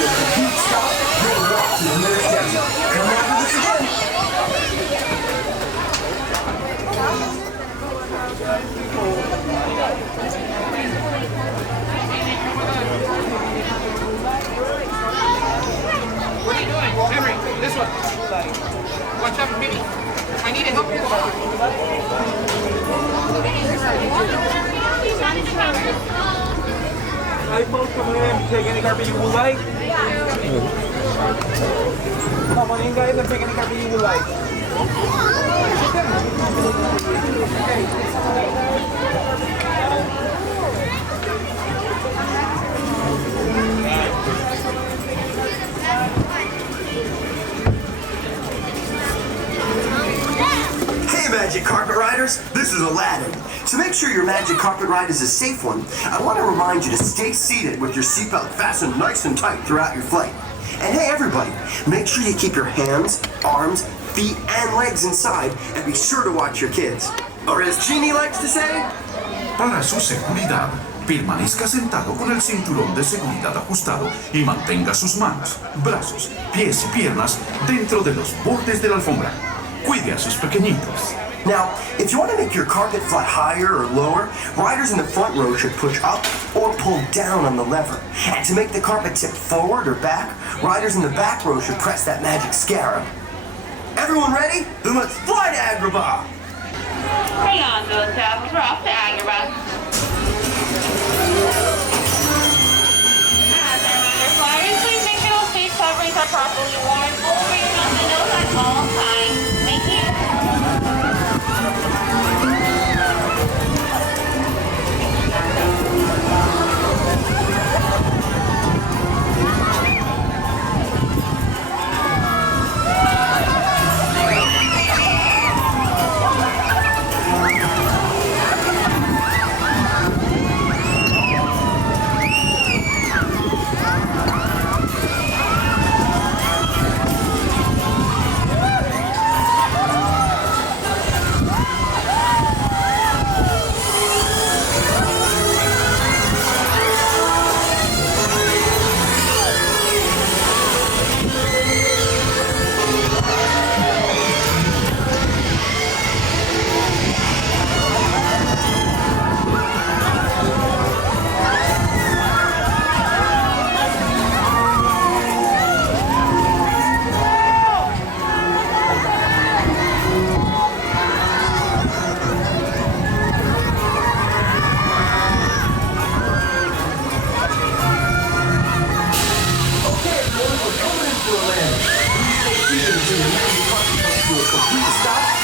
to a complete stop, then walk to the nearest exit. Come after this again. What are you doing? Henry, this one. Watch out, Minnie. I need to help you. Hi folks, come in and take any carpet you would like. Come on in guys and take any carpet you would like. Hey Magic Carpet Riders, this is Aladdin. To make sure your Magic Carpet ride is a safe one, I want to remind you to stay seated with your seatbelt fastened nice and tight throughout your flight. And hey everybody, make sure you keep your hands, arms, feet, and legs inside, and be sure to watch your kids. Or as Genie likes to say, Para su seguridad, permanezca sentado con el cinturón de seguridad ajustado y mantenga sus manos, brazos, pies y piernas dentro de los bordes de la alfombra. Cuide a sus pequeñitos. now, if you want to make your carpet fly higher or lower, riders in the front row should push up or pull down on the lever. And to make the carpet tip forward or back, riders in the back row should press that magic scarab. Everyone ready? Then let's fly to Agrabah! Hang on, those travels. We're off to Agrabah. As a reminder, flyers, please make sure those face coverings are properly worn. Full ring on the nose at all times. Thank you.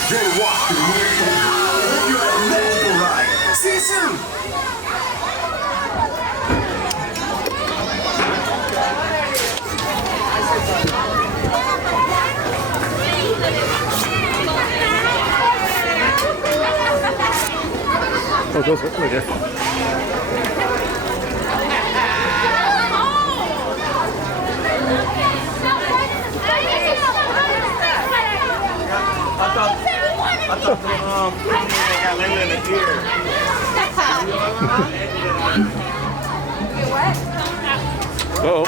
Then walk to the nearest exit. Hope you're on a magical ride. See you soon! Oh, those look like it. I thought they got Linda in the ear. Get wet? Uh-oh.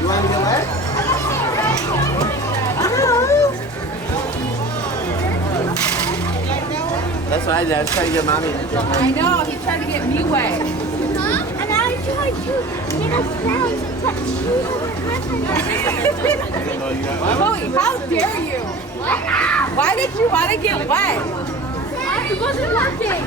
You want to get wet? That's what I did. I was trying to get mommy. I know, he's trying to get me wet. Huh? And I tried to get us down to touch you. Chloe, how dare you? Why did you want to get wet? It wasn't working.